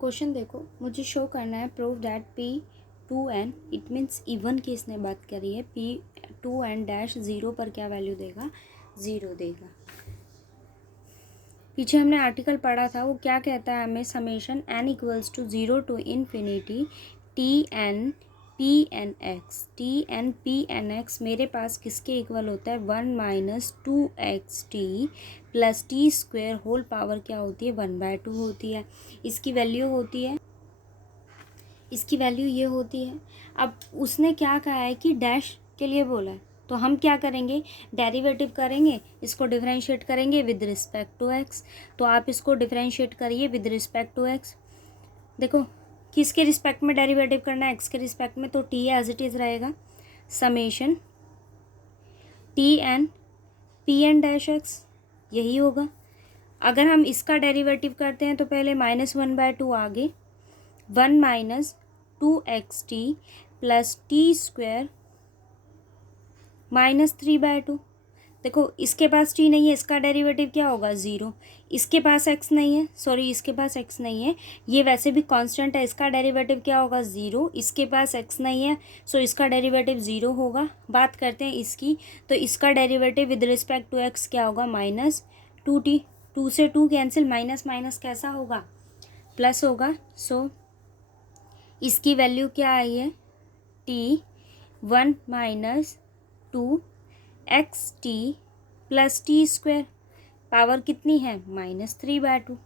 Question देखो, मुझे show करना है prove that P2n, it means even की इसने बात करी है, P2n डैश 0 पर क्या वैल्यू देगा, 0 देगा। पीछे हमने आर्टिकल पढ़ा था, वो क्या कहता है हमें, summation n equals to 0 to infinity Tn Pn x मेरे पास किसके इक्वल होता है, 1 minus 2xt plus T square whole power क्या होती है, 1/2 होती है। इसकी वैल्यू होती है, इसकी वैल्यू ये होती है। अब उसने क्या कहा है कि डैश के लिए बोला है, तो हम क्या करेंगे, डेरिवेटिव करेंगे, इसको डिफरेंशिएट करेंगे विद रिस्पेक्ट टू एक्स। तो आप इसको डिफरेंशिएट करिए विद रिस्पेक्ट टू एक्स। देखो किसके रिस्पेक्ट में डेरिवेटिव करना है, एक्स के रिस्पेक्ट में, तो टी एज इट इज़ रहेगा summation Tn Pn dash x, यही होगा। अगर हम इसका डेरिवेटिव करते हैं तो पहले -1/2 आगे 1 minus 2xt plus T square -3/2। देखो इसके पास t नहीं है, इसका डेरिवेटिव क्या होगा, 0। इसके पास x नहीं है, सॉरी इसके पास x नहीं है, ये वैसे भी कांस्टेंट है, इसका डेरिवेटिव क्या होगा, 0। इसके पास x नहीं है, सो इसका डेरिवेटिव 0 होगा। बात करते हैं इसकी, तो इसका derivative with respect to x क्या होगा, -2t। 2 से 2 कैंसिल, माइनस माइनस कैसा होगा, प्लस होगा। सो इसकी वैल्यू क्या आई है, t 1 minus 2xt plus T square, power कितनी है, -3/2।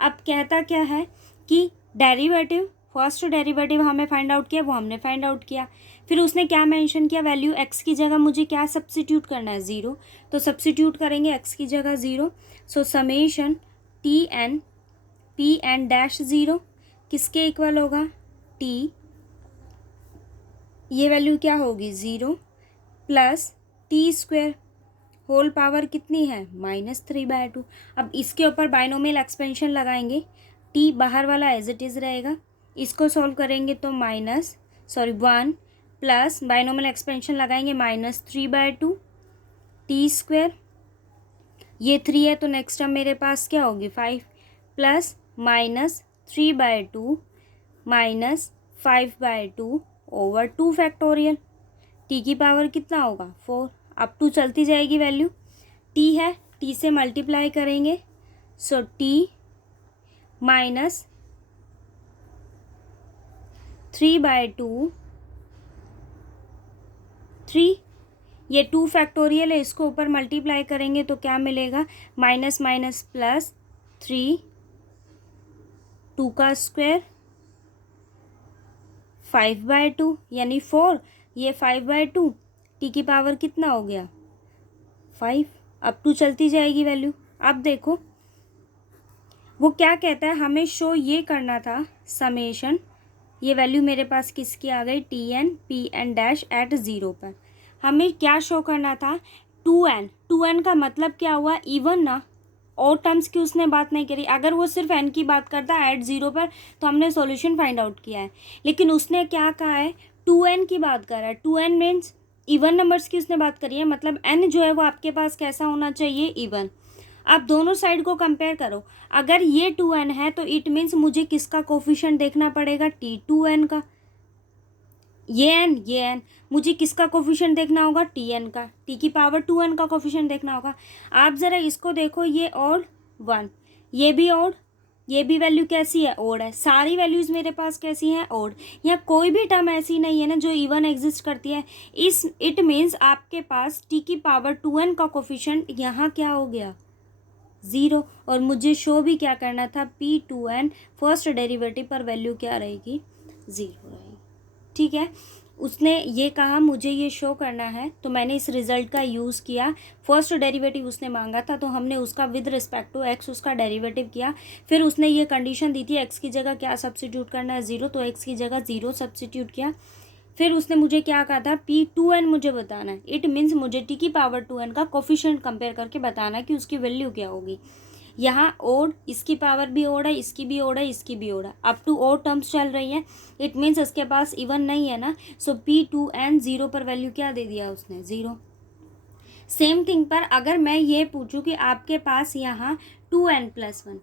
अब कहता क्या है कि डेरिवेटिव, फर्स्ट डेरिवेटिव हमें फाइंड आउट किया, वो हमने फाइंड आउट किया। फिर उसने क्या मेंशन किया, वैल्यू x की जगह मुझे क्या सब्स्टिट्यूट करना है, 0। तो सब्स्टिट्यूट करेंगे x की जगह 0। सो समेशन Tn Pn डैश 0 किसके इक्वल होगा, t, ये वैल्यू क्या होगी, 0 plus T square whole power कितनी है, -3/2। अब इसके ऊपर बाइनोमियल एक्सपेंशन लगाएंगे, टी बाहर वाला एज इट इज़ रहेगा, इसको सॉल्व करेंगे तो 1 प्लस बाइनोमियल एक्सपेंशन लगाएंगे -3/2 टी स्क्वेयर, ये 3 है तो नेक्स्ट टर्म मेरे पास क्या होगी, 5 प्लस -3/2 -5/2 ओवर 2 फैक्टोरियल, टी की पावर कितना होगा, 4। अप टू चलती जाएगी वैल्यू, टी है, टी से मल्टीप्लाई करेंगे, सो टी -3/2 3, ये 2 फैक्टोरियल है, इसको ऊपर मल्टीप्लाई करेंगे तो क्या मिलेगा, माइनस माइनस प्लस 3, 2 का स्क्वायर 5/2 यानी 4, ये 5/2, टी की पावर कितना हो गया, 5। अप टू चलती जाएगी वैल्यू। अब देखो वो क्या कहता है, हमें शो ये करना था समेशन, ये वैल्यू मेरे पास किसकी आ गई, Tn Pn डैश एट 0 पर हमें क्या शो करना था, 2n का मतलब क्या हुआ, इवन ना, और टर्म्स की उसने बात नहीं करी। अगर वो सिर्फ n की बात करता एट 0 पर तो हमने सॉल्यूशन फाइंड आउट किया है, लेकिन उसने क्या कहा है, 2n की बात कर रहा है। 2n मीन्स इवन नंबर्स की उसने बात करी है, मतलब n जो है वो आपके पास कैसा होना चाहिए, इवन। आप दोनों साइड को कंपेयर करो, अगर ये 2n है तो इट मीन्स मुझे किसका कोफिशिएंट देखना पड़ेगा, T2n का। ये n मुझे किसका कोफिशिएंट देखना होगा, Tn का, t की पावर 2n का कोफिशिएंट देखना होगा। आप ज़रा इसको देखो, ये ऑड 1, ये भी ऑड, ये भी वैल्यू कैसी है, ओड है। सारी वैल्यूज़ मेरे पास कैसी हैं, ओड। यहाँ कोई भी टर्म ऐसी नहीं है ना जो इवन एग्जिस्ट करती है। इट मीन्स आपके पास t की पावर 2n का कोफिशिएंट यहाँ क्या हो गया, 0। और मुझे शो भी क्या करना था, P2n फर्स्ट डेरिवेटिव पर वैल्यू क्या रहेगी, 0 रहेगी। ठीक है, उसने ये कहा मुझे ये शो करना है, तो मैंने इस रिजल्ट का यूज़ किया। फर्स्ट डेरिवेटिव उसने मांगा था तो हमने उसका विद रिस्पेक्ट टू एक्स उसका डेरिवेटिव किया। फिर उसने ये कंडीशन दी थी एक्स की जगह क्या सब्स्टिट्यूट करना है, 0, तो एक्स की जगह 0 सब्स्टिट्यूट किया। फिर उसने मुझे क्या कहा था, P2n मुझे बताना है। इट मीन्स मुझे t की पावर 2n का कोफिशिएंट कंपेयर करके बताना कि उसकी वैल्यू क्या होगी। यहाँ ओड, इसकी पावर भी ओड है, इसकी भी ओड है, इसकी भी ओड है, अप टू ओड टर्म्स चल रही है। इट मीन्स इसके पास इवन नहीं है ना, सो P2n 0 पर वैल्यू क्या दे दिया उसने, 0। सेम थिंग पर अगर मैं ये पूछूं कि आपके पास यहाँ 2n+1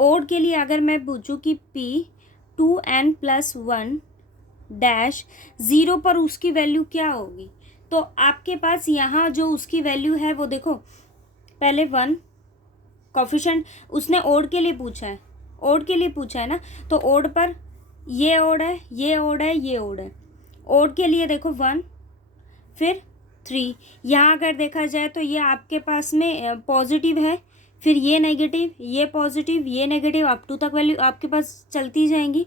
ओड के लिए अगर मैं पूछूँ कि p 2n+1 डैश 0 पर उसकी वैल्यू क्या होगी, तो आपके पास यहाँ जो उसकी वैल्यू है वो देखो, पहले 1 कोफिशिएंट उसने ओड के लिए पूछा है, ओड के लिए पूछा है ना, तो ओड पर ये ओड है, ये ओड है, ये ओड है। ओड के लिए देखो 1 फिर 3, यहाँ अगर देखा जाए तो ये आपके पास में पॉजिटिव है, फिर ये नेगेटिव, ये पॉजिटिव, ये नेगेटिव, अप टू तक वैल्यू आपके पास चलती जाएंगी।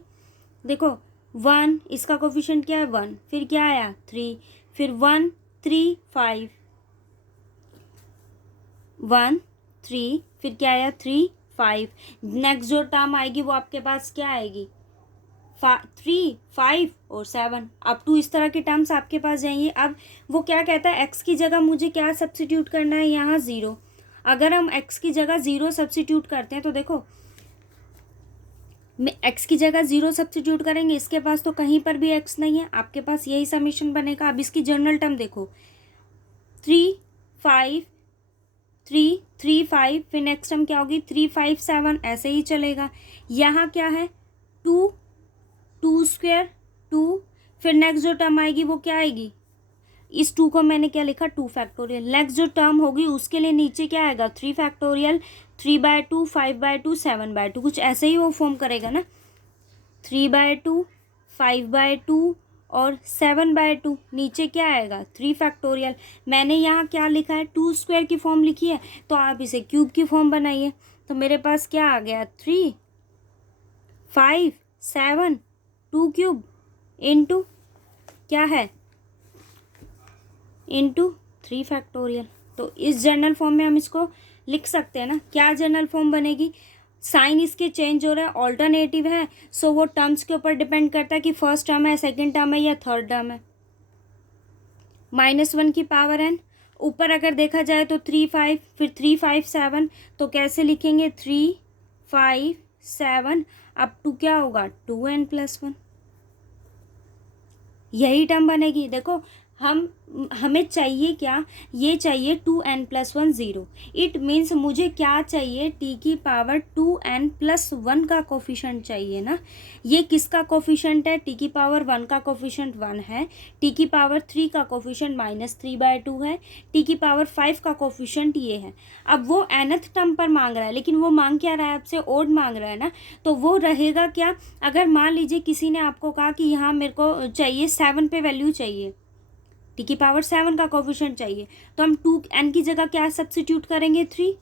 देखो 1 इसका कोफिशिएंट क्या है 1, फिर क्या आया 3, फिर 1 3 5, 1 3, फिर क्या आया 3 5। नेक्स्ट जो टर्म आएगी वो आपके पास क्या आएगी 3 5 और 7, अप टू इस तरह के टर्म्स आपके पास जाएंगे। अब वो क्या कहता है, एक्स की जगह मुझे क्या सब्स्टिट्यूट करना है, यहाँ 0। अगर हम एक्स की जगह 0 सब्स्टिट्यूट करते हैं तो देखो एक्स की जगह 0 सब्स्टिट्यूट करेंगे, इसके पास तो कहीं पर भी एक्स नहीं है, आपके पास यही समीशन बनेगा। अब इसकी जनरल टर्म देखो 3 5 3 3 5, फिर नेक्स्ट टर्म क्या होगी 3 5 7, ऐसे ही चलेगा। यहाँ क्या है 2 2 स्क्वायर 2, फिर नेक्स्ट जो टर्म आएगी वो क्या आएगी, इस 2 को मैंने क्या लिखा 2 फैक्टोरियल। नेक्स्ट जो टर्म होगी उसके लिए नीचे क्या आएगा 3 फैक्टोरियल, 3/2 5/2 7/2, कुछ ऐसे ही वो फॉर्म करेगा ना, 3/2 5/2 और 7/2। नीचे क्या आएगा 3 फैक्टोरियल। मैंने यहाँ क्या लिखा है 2 स्क्वायर की फॉर्म लिखी है, तो आप इसे क्यूब की फॉर्म बनाइए। तो मेरे पास क्या आ गया 3 5 7 2 क्यूब इंटू क्या है इंटू 3 फैक्टोरियल। तो इस जनरल फॉर्म में हम इसको लिख सकते हैं ना। क्या जनरल फॉर्म बनेगी, साइन इसके चेंज हो रहा है, ऑल्टरनेटिव है, सो वो टर्म्स के ऊपर डिपेंड करता है कि फर्स्ट टर्म है, सेकंड टर्म है या थर्ड टर्म है। -1 की पावर n, ऊपर अगर देखा जाए तो 3 5, फिर 3 5 7, तो कैसे लिखेंगे 3 5 7 अप टू क्या होगा 2n+1, यही टर्म बनेगी। देखो हमें चाहिए क्या, ये चाहिए 2n+1 0। इट मीन्स मुझे क्या चाहिए t की पावर 2n+1 का कोफिशिएंट चाहिए ना। ये किसका कोफिशिएंट है, t की पावर 1 का कोफिशिएंट 1 है, t की पावर 3 का कोफिशिएंट -3/2 है, t की पावर 5 का कोफिशिएंट ये है। अब वो nth टर्म पर मांग रहा है, लेकिन वो मांग क्या रहा है आपसे, ओड मांग रहा है ना, तो वो रहेगा क्या, अगर मान लीजिए किसी ने आपको कहा कि यहाँ मेरे को चाहिए 7 पे वैल्यू चाहिए, टी की पावर 7 का कोफिशिएंट चाहिए, तो हम 2n की जगह क्या सब्स्टिट्यूट करेंगे 3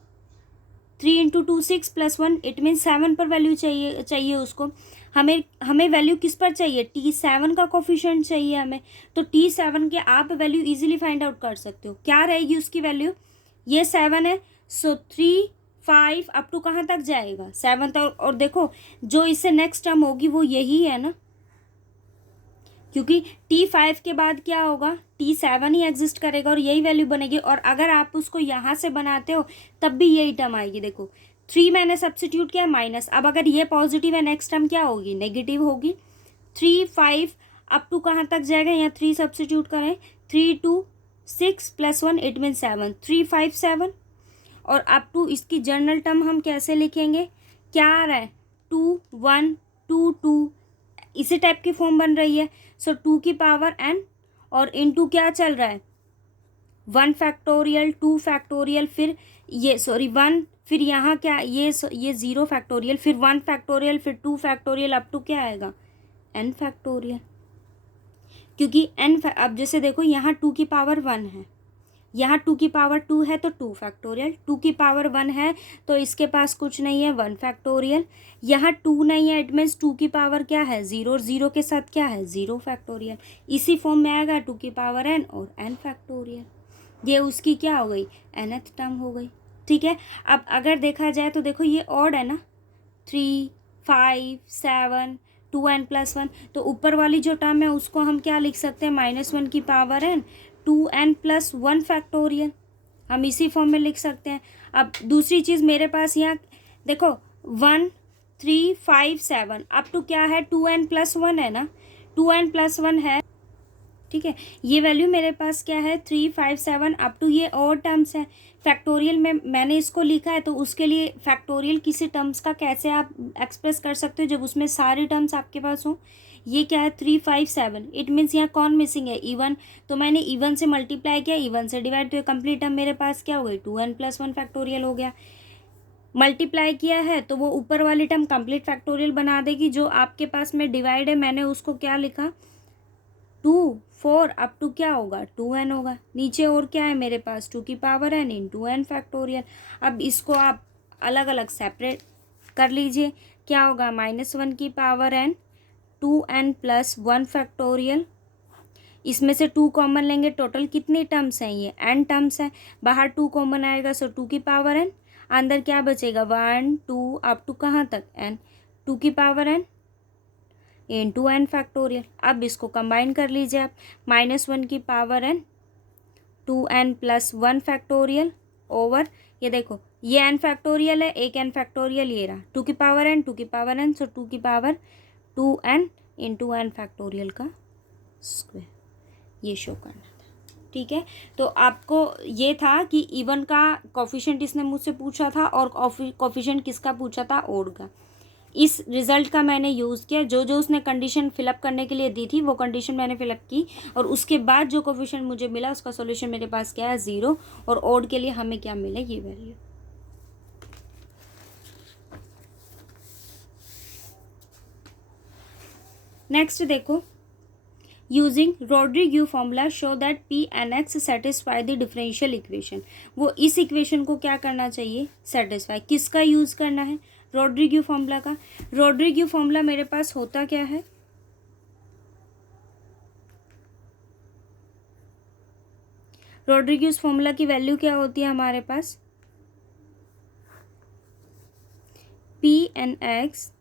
× 2 6 + 1, इट मीन 7 पर वैल्यू चाहिए उसको। हमें वैल्यू किस पर चाहिए, T7 का कोफिशिएंट चाहिए हमें। तो T7 के आप वैल्यू इजीली फाइंड आउट कर सकते हो, क्या रहेगी उसकी वैल्यू, ये 7 है, सो 3 5 अप टू कहाँ तक जाएगा 7 तक। और देखो जो इससे नेक्स्ट टर्म होगी वो यही है ना, क्योंकि T5 के बाद क्या होगा T7 ही एग्जिस्ट करेगा और यही वैल्यू बनेगी। और अगर आप उसको यहाँ से बनाते हो तब भी यही टर्म आएगी। देखो 3 मैंने सब्स्टिट्यूट किया माइनस, अब अगर ये पॉजिटिव है नेक्स्ट टर्म क्या होगी, नेगेटिव होगी। 3 5 अप टू कहाँ तक जाएगा, यहाँ 3 सब्स्टिट्यूट करें, 3 2 6 + 1 इट मीन 7, 3 5 7। और अप टू इसकी जनरल टर्म हम कैसे लिखेंगे, क्या आ रहा है 2 1 2 2, इसी टाइप की फॉर्म बन रही है। सो 2 की पावर n और इनटू क्या चल रहा है 1 फैक्टोरियल 2 फैक्टोरियल, फिर ये 1, फिर यहाँ क्या ये 0 फैक्टोरियल, फिर 1 फैक्टोरियल, फिर 2 फैक्टोरियल, अप टू क्या आएगा n फैक्टोरियल। क्योंकि n अब जैसे देखो यहाँ 2 की पावर 1 है, यहाँ 2 की पावर 2 है तो 2 फैक्टोरियल, 2 की पावर 1 है तो इसके पास कुछ नहीं है 1 फैक्टोरियल, यहाँ 2 नहीं है इट मीन्स 2 की पावर क्या है 0 और 0 के साथ क्या है 0 फैक्टोरियल। इसी फॉर्म में आएगा 2 की पावर n और n फैक्टोरियल, ये उसकी क्या हो गई nth टर्म हो गई। ठीक है, अब अगर देखा जाए तो देखो ये ऑड है ना, 3 5 7 2n+1, तो ऊपर वाली जो टर्म है उसको हम क्या लिख सकते हैं -1 की पावर n 2n+1 फैक्टोरियल, हम इसी फॉर्म में लिख सकते हैं। अब दूसरी चीज़ मेरे पास यहाँ देखो 1 3 5 7 अप टू क्या है 2n+1 है ना, 2n+1 है ठीक है। ये वैल्यू मेरे पास क्या है 357 अप टू ये और टर्म्स है। फैक्टोरियल में मैंने इसको लिखा है तो उसके लिए फैक्टोरियल किसी टर्म्स का कैसे आप एक्सप्रेस कर सकते हो जब उसमें सारे टर्म्स आपके पास हो। ये क्या है 357, इट मीन्स यहाँ कौन मिसिंग है इवन, तो मैंने इवन से मल्टीप्लाई किया, इवन से डिवाइड, तो ये कंप्लीट टर्म मेरे पास क्या हो गई 2n+1 फैक्टोरियल हो गया। मल्टीप्लाई किया है तो वो ऊपर वाली टर्म कंप्लीट फैक्टोरियल बना देगी। जो आपके पास में डिवाइड है मैंने उसको क्या लिखा 2 4 अप टू क्या होगा 2n होगा। नीचे और क्या है मेरे पास 2 की power n into n factorial. अब इसको आप अलग अलग सेपरेट कर लीजिए, क्या होगा -1 की पावर n 2n+1 फैक्टोरियल। इसमें से 2 कॉमन लेंगे, टोटल कितनी टर्म्स हैं ये n टर्म्स हैं, बाहर 2 कॉमन आएगा सो 2 की पावर n, अंदर क्या बचेगा 1 2 अप टू कहाँ तक n 2 की power n into n factorial. अब इसको कंबाइन कर लीजिए आप, -1 की power n 2n+1 factorial over ये देखो ये n फैक्टोरियल है, एक n फैक्टोरियल ये रहा 2 की पावर n 2 की पावर n, सो 2 की power 2n into n factorial का स्क्वायर, ये शो करना था। ठीक है, तो आपको ये था कि इवन का कोफिशिएंट इसने मुझसे पूछा था और कोफिशिएंट किसका पूछा था ओड का। इस रिज़ल्ट का मैंने यूज़ किया, जो जो उसने कंडीशन फिलअप करने के लिए दी थी वो कंडीशन मैंने फिलअप की और उसके बाद जो कोफिशिएंट मुझे मिला उसका सॉल्यूशन मेरे पास क्या है 0, और ओड के लिए हमें क्या मिला ये वैल्यू। नेक्स्ट देखो, using Rodrigues formula show that P N X satisfy the differential equation. वो इस इक्वेशन को क्या करना चाहिए सेटिस्फाई, किसका यूज़ करना है रोड्रिग्यू फॉर्मूला का। रोड्रिग्यू फॉर्मूला मेरे पास होता क्या है, रोड्रिग्यूज फॉर्मूला की वैल्यू क्या होती है हमारे पास P N X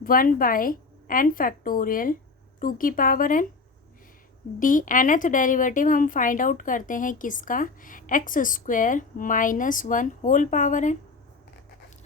1/n factorial 2 की power n D nth derivative हम फाइंड आउट करते हैं किसका x² -1 होल पावर n,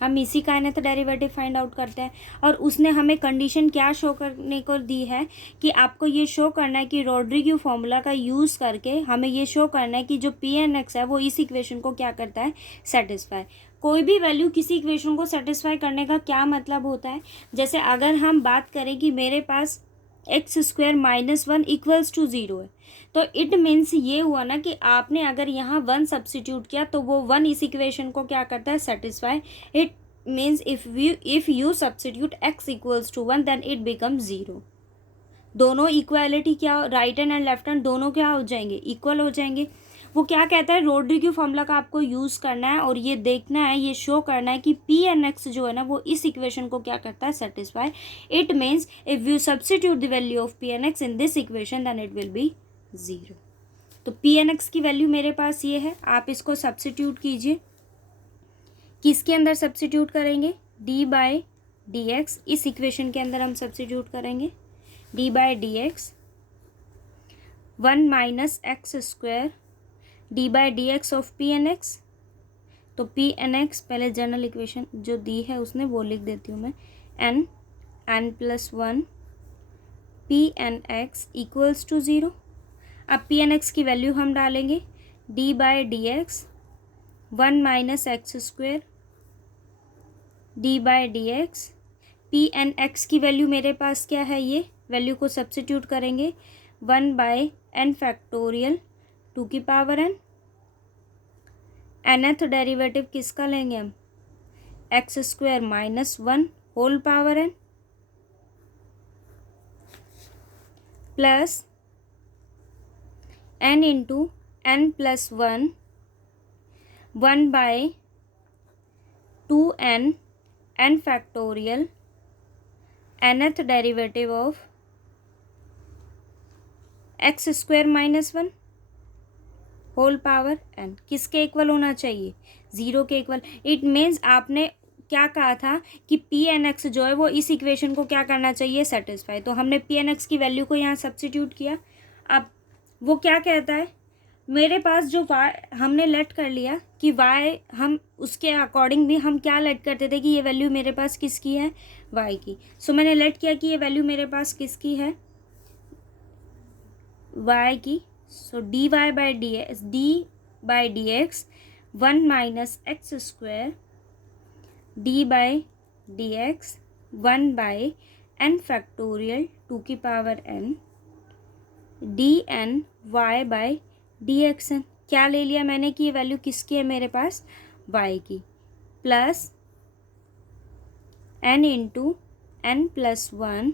हम इसी का nth डेरिवेटिव फाइंड आउट करते हैं। और उसने हमें कंडीशन क्या शो करने को दी है कि आपको ये शो करना है कि रोड्रिग्यू फॉर्मूला का यूज़ करके हमें ये शो करना है कि जो पी एन एक्स है वो इस इक्वेशन को क्या करता है सेटिस्फाई। कोई भी वैल्यू किसी इक्वेशन को सेटिस्फाई करने का क्या मतलब होता है, जैसे अगर हम बात करें कि मेरे पास x² -1 इक्वल्स टू 0 है, तो इट मीन्स ये हुआ ना कि आपने अगर यहाँ 1 सब्सिट्यूट किया तो वो 1 इस इक्वेशन को क्या करता है satisfy. It means if you substitute x equals to 1 then it become 0। दोनों इक्वालिटी क्या, right hand and left hand दोनों क्या हो जाएंगे इक्वल हो जाएंगे। वो क्या कहता है रोड्रिग्यू फॉर्मूला का आपको यूज़ करना है और ये देखना है, ये शो करना है कि पी एन एक्स जो है ना वो इस इक्वेशन को क्या करता है satisfy. It means if you substitute the value of P N X in this equation then it will be 0। तो पी एन एक्स की वैल्यू मेरे पास ये है, आप इसको सब्स्टिट्यूट कीजिए, किसके अंदर सब्स्टिट्यूट करेंगे d/dx, इस इक्वेशन के अंदर हम सब्स्टिट्यूट करेंगे d/dx 1 - x² d/dx of P N X. तो पी एन एक्स पहले जनरल इक्वेशन जो दी है उसने वो लिख देती हूँ मैं, n+1 P N X equals to 0। अब पी एन एक्स की वैल्यू हम डालेंगे d/dx 1 - x² d/dx P N X की वैल्यू मेरे पास क्या है, ये वैल्यू को सब्स्टिट्यूट करेंगे 1/n फैक्टोरियल 2 की पावर n, nth डेरिवेटिव किसका लेंगे हम x² -1 whole power n plus n into n+1 1/2n n factorial nth derivative of x² -1 whole power n किसके इक्वल होना चाहिए 0 के इक्वल। इट मीन्स आपने क्या कहा था कि पी एन एक्स जो है वो इस इक्वेशन को क्या करना चाहिए सेटिस्फाई, तो हमने पी एन एक्स की वैल्यू को यहाँ सब्स्टिट्यूट किया। अब वो क्या कहता है, मेरे पास जो y हमने लेट कर लिया कि y हम उसके अकॉर्डिंग भी हम क्या लेट करते थे कि ये वैल्यू मेरे पास किसकी है y की। सो मैंने लेट किया कि ये वैल्यू मेरे पास किसकी है y की, so dy by D X 1 minus X square D by D X 1 by n factorial 2 की power n D N Y by D X N. क्या ले लिया मैंने कि ये वैल्यू किसकी है मेरे पास, y की, plus n into n plus 1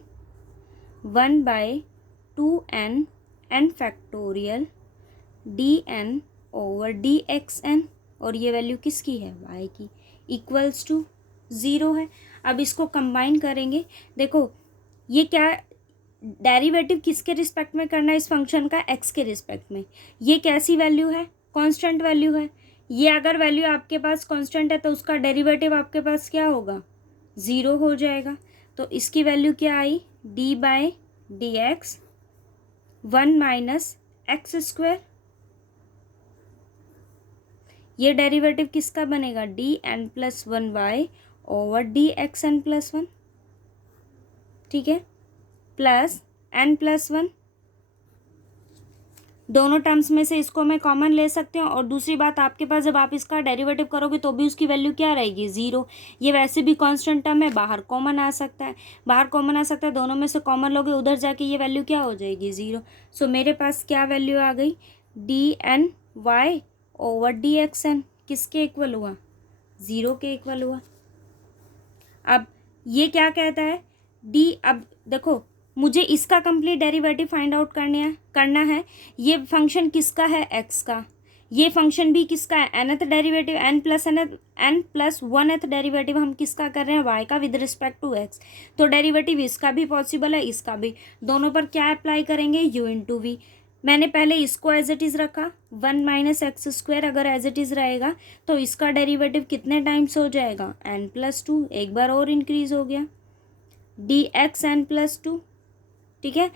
by 2n n factorial D N over D X N, और ये वैल्यू किसकी है, y की, इक्वल्स टू 0 है। अब इसको कंबाइन करेंगे, देखो ये क्या, डेरिवेटिव किसके रिस्पेक्ट में करना है इस फंक्शन का, x के रिस्पेक्ट में। ये कैसी वैल्यू है, कांस्टेंट वैल्यू है। ये अगर वैल्यू आपके पास कांस्टेंट है तो उसका डेरिवेटिव आपके पास क्या होगा, 0 हो जाएगा। तो इसकी वैल्यू क्या आई, D by D X 1 minus X square, ये डेरिवेटिव किसका बनेगा, D N plus 1 Y over D X N plus 1, ठीक है, प्लस एन प्लस 1। दोनों टर्म्स में से इसको मैं कॉमन ले सकती हूँ, और दूसरी बात आपके पास जब आप इसका डेरिवेटिव करोगे तो भी उसकी वैल्यू क्या रहेगी, 0। ये वैसे भी कांस्टेंट टर्म है, बाहर कॉमन आ सकता है, दोनों में से कॉमन लोगे उधर जाके ये वैल्यू क्या हो जाएगी, 0। सो मेरे पास क्या वैल्यू आ गई, D N Y over D X N किसके इक्वल हुआ, 0 के इक्वल हुआ। अब ये क्या कहता है, डी, अब देखो मुझे इसका कंप्लीट डेरिवेटिव फाइंड आउट करना है। ये फंक्शन किसका है, x का, ये फंक्शन भी किसका है, nth derivative, n plus 1th derivative हम किसका कर रहे हैं, y का विद रिस्पेक्ट टू x। तो डेरिवेटिव इसका भी पॉसिबल है, इसका भी, दोनों पर क्या अप्लाई करेंगे, u इंटू वी। मैंने पहले इसको एज इट इज़ रखा, 1 माइनस एक्स स्क्वायर अगर एज इट इज़ रहेगा तो इसका डेरिवेटिव कितने टाइम्स हो जाएगा, n प्लस 2, एक बार और इंक्रीज हो गया, डी एक्स एन प्लस 2, ठीक है,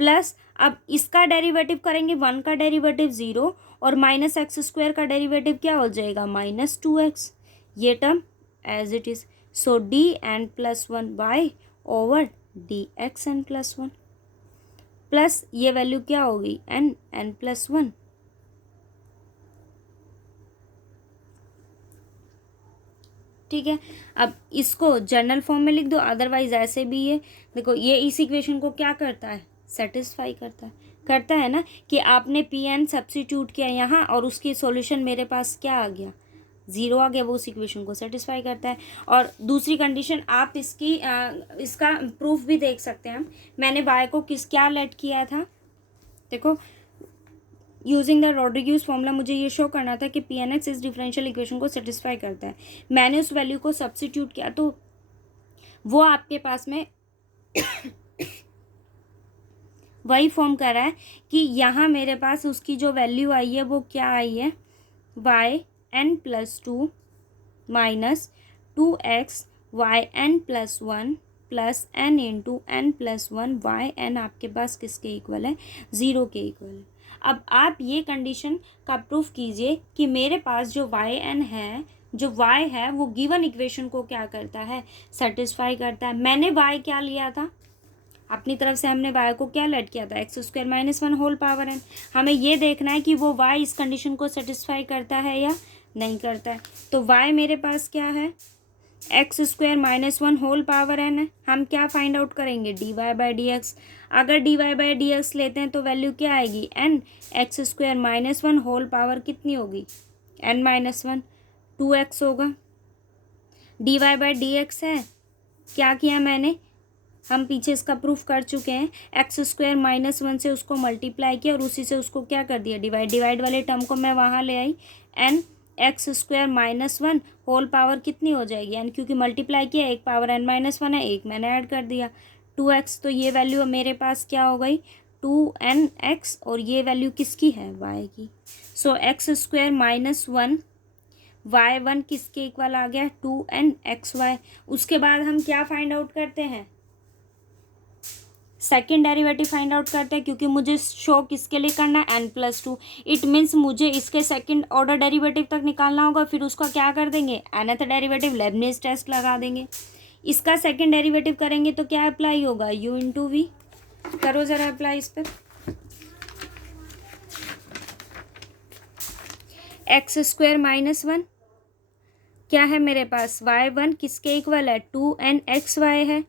प्लस अब इसका डेरिवेटिव करेंगे, 1 का डेरिवेटिव 0 और माइनस एक्स स्क्वायर का डेरिवेटिव क्या हो जाएगा, माइनस 2x, ये term as it is. So D N plus 1 by over D X N plus 1, plus ये वैल्यू क्या हो गई, एन प्लस 1, ठीक है। अब इसको जनरल फॉर्म में लिख दो, अदरवाइज ऐसे भी है, देखो ये इस इक्वेशन को क्या करता है, सेटिस्फाई करता है ना, कि आपने पी एन सब्स्टिट्यूट किया यहाँ और उसकी सॉल्यूशन मेरे पास क्या आ गया, 0 आ गया, वो उस इक्वेशन को सेटिस्फाई करता है। और दूसरी कंडीशन आप इसका प्रूफ भी देख सकते हैं, मैंने y को क्या लेट किया था, देखो यूजिंग द रॉड्रिग्यूज फॉर्मूला मुझे ये शो करना था कि पी एन एक्स इस डिफरेंशियल इक्वेशन को सेटिस्फाई करता है। मैंने उस वैल्यू को सब्स्टिट्यूट किया तो वो आपके पास में वही फॉर्म कर रहा है कि यहाँ मेरे पास उसकी जो वैल्यू आई है वो क्या आई है, Y N plus 2 minus 2x Y N plus 1 plus N into N plus 1, Y N आपके पास किसके इक्वल है, 0 के इक्वल है। अब आप ये कंडीशन का प्रूफ कीजिए कि मेरे पास जो वाई एन है, जो y है वो गिवन इक्वेशन को क्या करता है, सेटिस्फाई करता है। मैंने y क्या लिया था, अपनी तरफ से हमने y को क्या लेट किया था, X square minus 1 whole power n। हमें ये देखना है कि वो y इस कंडीशन को सेटिस्फाई करता है या नहीं करता है। तो y मेरे पास क्या है, X square minus 1 whole power n है। हम क्या फाइंड आउट करेंगे, D Y by D X. अगर D Y by D X लेते हैं तो वैल्यू क्या आएगी, n X square minus 1 whole power कितनी होगी, n माइनस 1, 2x होगा। D Y by D X है, क्या किया मैंने, हम पीछे इसका प्रूफ कर चुके हैं, एक्स स्क्वायर माइनस 1 से उसको मल्टीप्लाई किया और उसी से उसको क्या कर दिया, डिवाइड वाले टर्म को मैं वहाँ ले आई, n X square minus 1 whole power कितनी हो जाएगी, n क्योंकि मल्टीप्लाई किया, एक पावर n माइनस 1 है, एक मैंने ऐड कर दिया 2x। तो ये वैल्यू मेरे पास क्या हो गई, 2nx, और ये वैल्यू किसकी है, y की। सो एक्स स्क्वायर माइनस 1 y1 किसके इक्वल आ गया, 2nxy। उसके बाद हम क्या फाइंड आउट करते हैं, सेकेंड डेरिवेटिव फाइंड आउट करते हैं, क्योंकि मुझे शो किसके लिए करना है, n प्लस 2। इट मीन्स मुझे इसके सेकेंड ऑर्डर डेरिवेटिव तक निकालना होगा, फिर उसका क्या कर देंगे, nth डेरिवेटिव, लेबनिज टेस्ट लगा देंगे। इसका सेकेंड डेरिवेटिव करेंगे तो क्या अप्लाई होगा, u इंटू वी। करो ज़रा अप्लाई इस पर, एक्स स्क्वायर माइनस वन क्या है मेरे पास, वाई वन किसके इक्वल है, 2nxy है।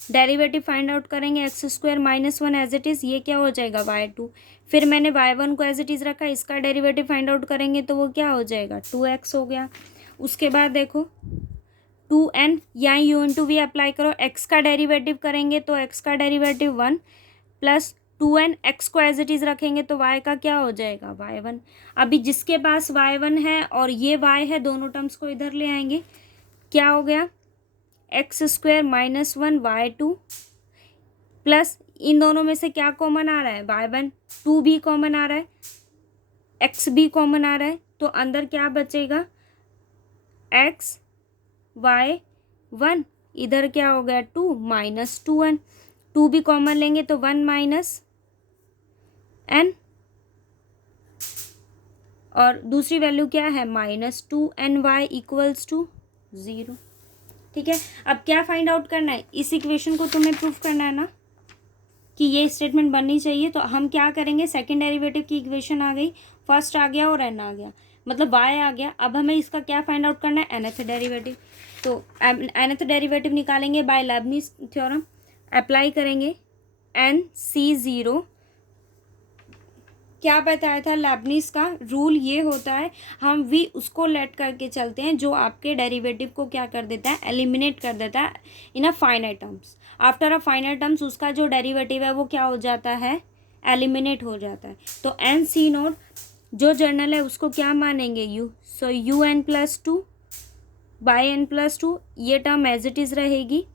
डेरिवेटिव फाइंड आउट करेंगे, X square minus one as it is, ये क्या हो जाएगा y2। फिर मैंने y1 को एज इट इज़ रखा, इसका डेरिवेटिव फाइंड आउट करेंगे तो वो क्या हो जाएगा, 2x हो गया। उसके बाद देखो 2n, यहाँ u इंटू वी अप्लाई करो, x का डेरिवेटिव करेंगे तो x का डेरिवेटिव 1 प्लस 2n, x को एज इट इज़ रखेंगे तो y का क्या हो जाएगा, y1। अभी जिसके पास y1 है और ये y है, दोनों टर्म्स को इधर ले आएंगे, क्या हो गया, X square minus one y2 plus इन दोनों में से क्या कॉमन आ रहा है, y1, 2 भी कॉमन आ रहा है, x भी कॉमन आ रहा है, तो अंदर क्या बचेगा, x y1, इधर क्या हो गया 2 माइनस 2n, 2 भी कॉमन लेंगे तो 1 माइनस n, और दूसरी वैल्यू क्या है, -2ny इक्वल्स टू 0। ठीक है, अब क्या फाइंड आउट करना है, इस इक्वेशन को तुम्हें प्रूफ करना है ना कि ये स्टेटमेंट बननी चाहिए। तो हम क्या करेंगे, सेकंड डेरिवेटिव की इक्वेशन आ गई, फर्स्ट आ गया और n आ गया, मतलब y आ गया। अब हमें इसका क्या फाइंड आउट करना है, nth डेरिवेटिव। तो nth डेरिवेटिव निकालेंगे बाय लेबनिज थ्योरम, अप्लाई करेंगे NC0। क्या बताया था लेबनिज का रूल, ये होता है हम v उसको लेट करके चलते हैं जो आपके डेरिवेटिव को क्या कर देता है, एलिमिनेट कर देता है in a finite terms. After a finite terms उसका जो डेरिवेटिव है वो क्या हो जाता है, एलिमिनेट हो जाता है। तो NC0 जो जर्नल है उसको क्या मानेंगे, u, so UN+2 by n+2, ये टर्म एज इट इज़ रहेगी।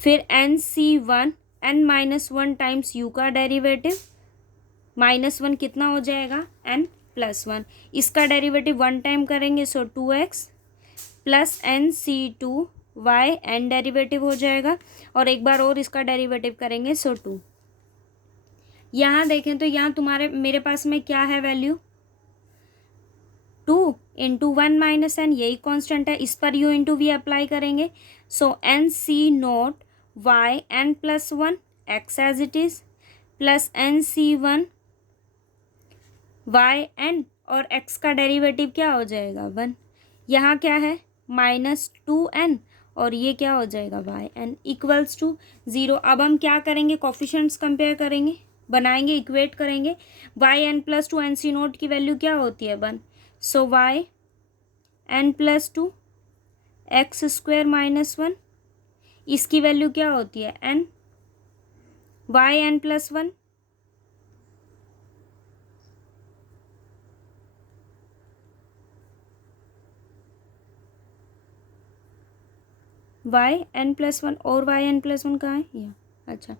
फिर NC1 n-1 टाइम्स u का डेरिवेटिव, -1 कितना हो जाएगा, n+1, इसका डेरिवेटिव 1 टाइम करेंगे सो 2x plus NC2y, n derivative हो जाएगा, और एक बार और इसका डेरिवेटिव करेंगे सो 2। यहाँ देखें तो यहाँ तुम्हारे मेरे पास में क्या है वैल्यू, 2 इंटू 1 माइनस n, यही कांस्टेंट है, इस पर u इंटू वी अप्लाई करेंगे, so NC0 y n+1 x as it is plus NC1 yn, और x का डेरिवेटिव क्या हो जाएगा 1। यहाँ क्या है -2n, और ये क्या हो जाएगा yn इक्वल्स टू 0। अब हम क्या करेंगे, कोफिशिएंट्स कंपेयर करेंगे, बनाएंगे, इक्वेट करेंगे। yn+2 NC0 की वैल्यू क्या होती है 1, सो yn+2 एक्स स्क्वायर -1, इसकी वैल्यू क्या होती है n, yn+1 yn+1, और yn+1 कहाँ है, यहाँ, अच्छा।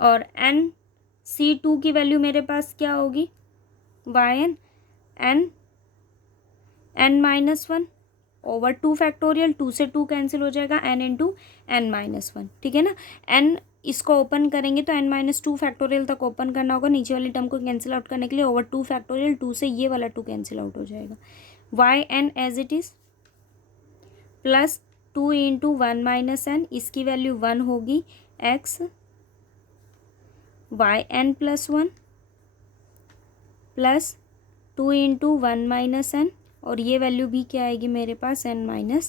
और NC2 की वैल्यू मेरे पास क्या होगी, yn n-1 ओवर 2 फैक्टोरियल, 2 से 2 कैंसिल हो जाएगा, n इंटू n-1, ठीक है ना। n इसको ओपन करेंगे तो n-2 फैक्टोरियल तक ओपन करना होगा, नीचे वाली टर्म को कैंसिल आउट करने के लिए ओवर 2 फैक्टोरियल, 2 से ये वाला 2 कैंसिल आउट हो जाएगा। yn as it is plus 2 into 1 minus n, इसकी वैल्यू 1 होगी, x yn+1 plus 2 into 1 minus n, और ये वैल्यू भी क्या आएगी मेरे पास, n-1,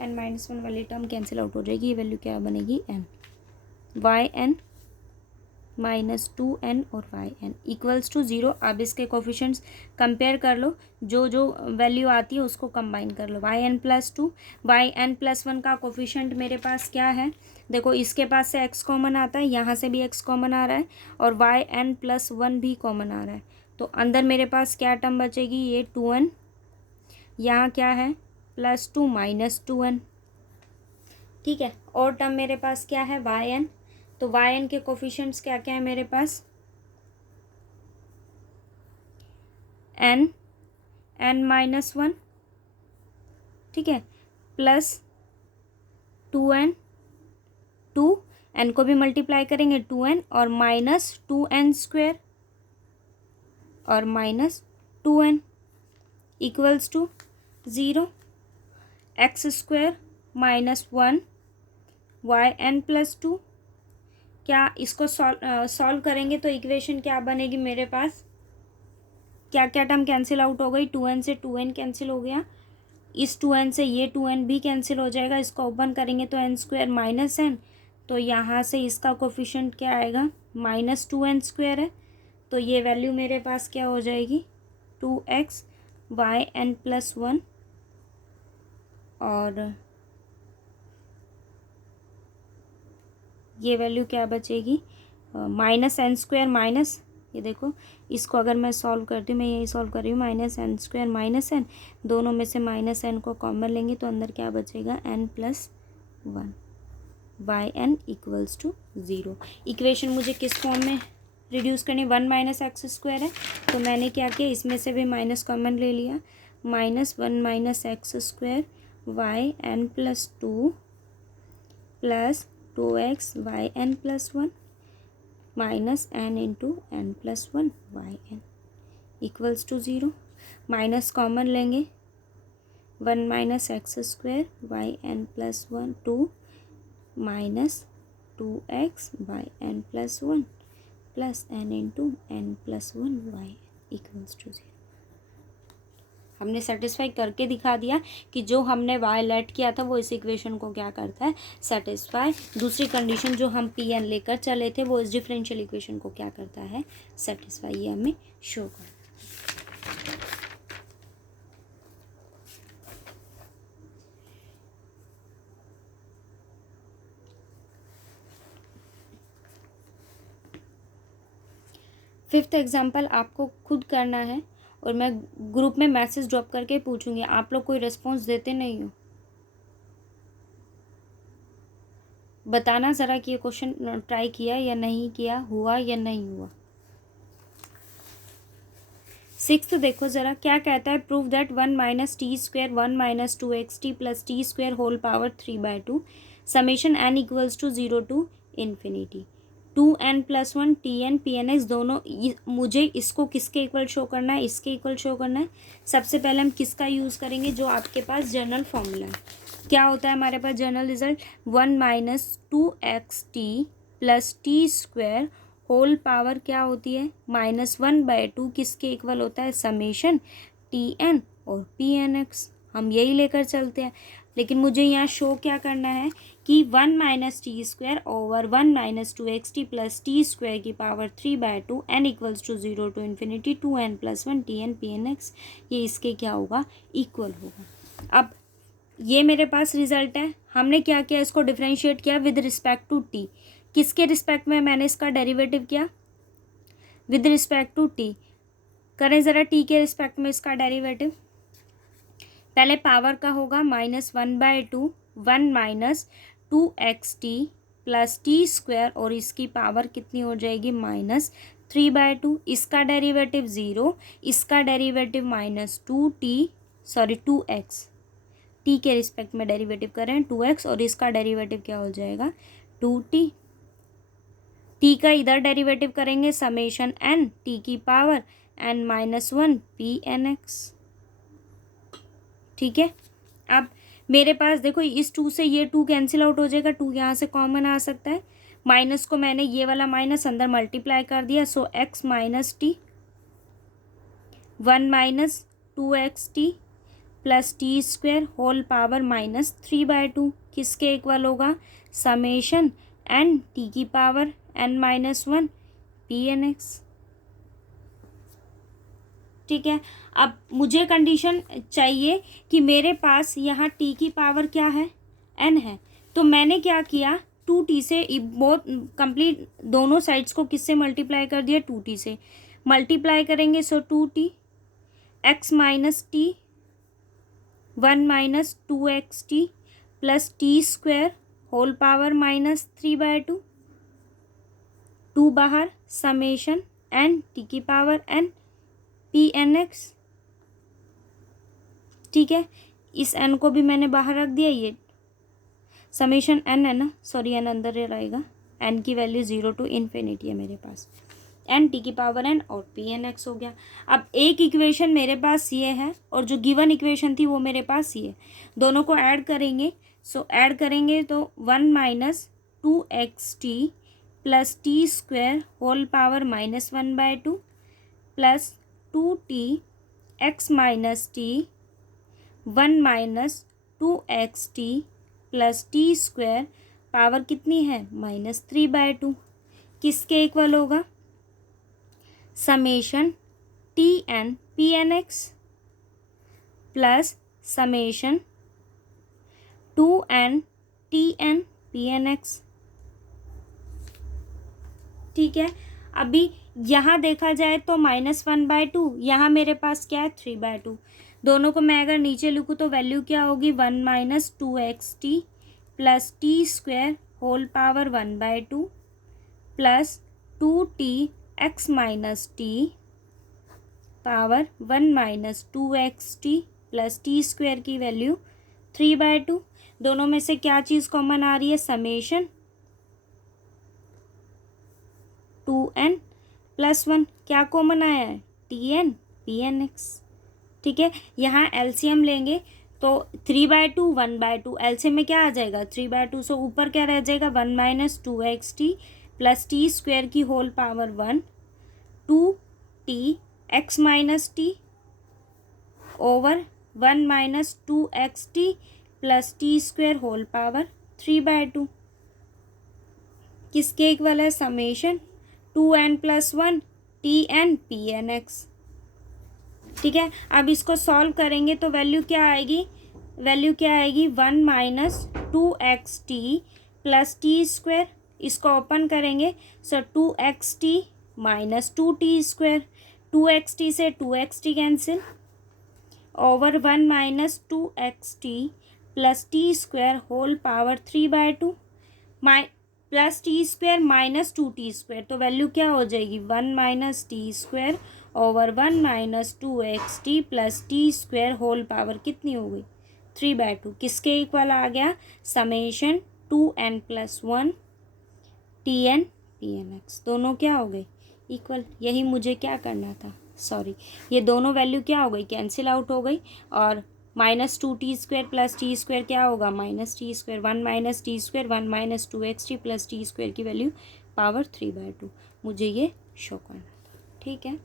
n-1 वाली टर्म कैंसिल आउट हो जाएगी, ये वैल्यू क्या बनेगी n, yn -2n और yn इक्वल्स टू 0। अब इसके कोफिशिएंट्स कंपेयर कर लो, जो जो वैल्यू आती है उसको कंबाइन कर लो। yn+2 yn+1 का कोफिशिएंट मेरे पास क्या है, देखो इसके पास से x कॉमन आता है, यहाँ से भी x कॉमन आ रहा है, और yn+1 भी कॉमन आ रहा है, तो अंदर मेरे पास क्या टर्म बचेगी, ये 2n, यहाँ क्या है +2 -2n, ठीक है। और टर्म मेरे पास क्या है yn, तो yn के कोफिशिएंट्स क्या क्या है मेरे पास, n-1, ठीक है, प्लस 2n, 2n को भी मल्टीप्लाई करेंगे 2n, और -2n² और -2n equals to 0। x² -1 yn+2 क्या इसको सॉल्व करेंगे तो इक्वेशन क्या बनेगी मेरे पास? क्या क्या टर्म कैंसिल आउट हो गई? 2n से 2n कैंसिल हो गया, इस 2n से ये 2n भी कैंसिल हो जाएगा, इसको ओपन करेंगे तो n स्क्वायर माइनस n, तो यहाँ से इसका कोफिशिएंट क्या आएगा? -2n स्क्वायर है, तो ये वैल्यू मेरे पास क्या हो जाएगी? 2x yn+1, और ये वैल्यू क्या बचेगी? -n स्क्वायर माइनस, ये देखो इसको अगर मैं सॉल्व करती हूँ, मैं यही सॉल्व कर रही हूँ, -n स्क्वायर माइनस n, दोनों में से -n को कॉमन लेंगे तो अंदर क्या बचेगा? n+1 yn equals to 0। Equation मुझे किस फॉर्म में रिड्यूस करनी? 1 - x स्क्वायर है, तो मैंने क्या किया, इसमें से भी माइनस कॉमन ले लिया, -1 - x square yn+2 plus 2x yn+1 minus n into n+1 yn equals to 0। Minus common लेंगे, 1 - x square yn+1 2 minus 2x yn+1 plus n into n+1 y equals to 0। हमने सेटिस्फाई करके दिखा दिया कि जो हमने y लेट किया था वो इस इक्वेशन को क्या करता है? सेटिस्फाई। दूसरी कंडीशन जो हम Pn लेकर चले थे वो इस डिफरेंशियल इक्वेशन को क्या करता है? सेटिस्फाई। ये हमें शो कर। फिफ्थ एग्जाम्पल आपको खुद करना है और मैं ग्रुप में मैसेज ड्रॉप करके पूछूंगी, आप लोग कोई रिस्पॉन्स देते नहीं हो। बताना ज़रा कि ये क्वेश्चन ट्राई किया या नहीं किया, हुआ या नहीं हुआ। सिक्स्थ देखो ज़रा क्या कहता है, prove that 1 - t square 1 - 2xt plus t square whole power 3/2 summation n equals to 0 to infinity 2n+1 tn pnx दोनों। मुझे इसको किसके इक्वल शो करना है? इसके इक्वल शो करना है। सबसे पहले हम किसका यूज़ करेंगे? जो आपके पास जनरल फॉर्मूला है। क्या होता है हमारे पास general result? 1 - 2xt plus T square whole power क्या होती है? -1/2 किसके इक्वल होता है? समेशन tn और pnx। हम यही लेकर चलते हैं, लेकिन मुझे यहाँ शो क्या करना है कि 1 - t square over 1 - 2xt plus T square की power 3/2 n equals to 0 to infinity 2n+1 tn pnx, ये इसके क्या होगा? इक्वल होगा। अब ये मेरे पास रिजल्ट है। हमने क्या किया? इसको डिफ्रेंशिएट किया विद रिस्पेक्ट टू टी। किसके रिस्पेक्ट में मैंने इसका डेरिवेटिव किया? With respect to T. करें ज़रा टी के रिस्पेक्ट में इसका डेरिवेटिव। पहले पावर का होगा -1/2 1 - 2xt प्लस टी स्क्वायर, और इसकी पावर कितनी हो जाएगी? -3/2। इसका डेरिवेटिव 0, इसका डेरिवेटिव -2x। टी के रिस्पेक्ट में डेरिवेटिव करें 2x, और इसका डेरिवेटिव क्या हो जाएगा? 2t। टी का इधर डेरिवेटिव करेंगे समेशन n टी की पावर n-1 pnx। ठीक है। अब मेरे पास देखो इस 2 से ये 2 कैंसिल आउट हो जाएगा, 2 यहाँ से कॉमन आ सकता है। माइनस को मैंने ये वाला माइनस अंदर मल्टीप्लाई कर दिया, so x - t 1 - 2xt plus T square whole power -3/2 किसके इक्वल होगा? समेशन n टी की पावर n-1 pnx। ठीक है। अब मुझे कंडीशन चाहिए कि मेरे पास यहाँ t की पावर क्या है? n है। तो मैंने क्या किया? 2t से बहुत कंप्लीट दोनों साइड्स को किससे मल्टीप्लाई कर दिया? 2t से मल्टीप्लाई करेंगे, so 2t x - t 1 - 2xt plus T square whole power -3/2 2 बाहर समेशन n टी की पावर n pnx। ठीक है। इस n को भी मैंने बाहर रख दिया, ये समेशन n है ना, सॉरी n अंदर रहेगा, n की वैल्यू 0 टू इन्फिनिटी है मेरे पास, n टी की पावर n और pnx हो गया। अब एक इक्वेशन मेरे पास ये है और जो गिवन इक्वेशन थी वो मेरे पास ये है, दोनों को ऐड करेंगे। सो ऐड करेंगे तो 1 - 2xt plus T square whole power -1/2 plus 2t(x minus T 1 minus 2xt plus T square power कितनी है -3/2 किसके इक्वल होगा summation T N P N X plus summation 2n T N P N X. ठीक है, अभी यहाँ देखा जाए तो -1/2, यहाँ मेरे पास क्या है 3/2। दोनों को मैं अगर नीचे लिखूँ तो वैल्यू क्या होगी 1 minus 2xt plus T square whole power 1/2 plus 2t(x minus T power 1 minus 2xt plus T square की वैल्यू 3/2। दोनों में से क्या चीज़ कॉमन आ रही है समेशन 2n प्लस 1 क्या कॉमन आया है tn pnx। ठीक है, यहाँ एलसीएम लेंगे तो 3/2 1/2 एलसीएम में क्या आ जाएगा 3/2 से ऊपर क्या रह जाएगा 1 minus 2xt plus T square की whole power 1 2t(x minus T over 1 minus 2xt plus T square whole power 3/2 किसके इक्वल है summation 2n plus 1 tn pnx। ठीक है, अब इसको सॉल्व करेंगे तो वैल्यू क्या आएगी 1 minus 2xt plus T square, इसको ओपन करेंगे so 2xt minus 2t square 2xt से 2xt cancel over 1 minus 2xt plus T square whole power 3/2 plus T square minus 2t square तो वैल्यू क्या हो जाएगी 1 minus T square over 1 minus 2xt plus T square whole power कितनी हो गई 3/2 किसके equal आ गया summation 2n plus 1 tn pnx। दोनों क्या हो गए इक्वल। यही मुझे क्या करना था सॉरी, ये दोनों वैल्यू क्या हो गई कैंसिल आउट हो गई और -2t square plus T square क्या होगा -t square 1 minus T square 1 minus 2xt plus T square की वैल्यू पावर 3/2 मुझे ये शो करना था। ठीक है।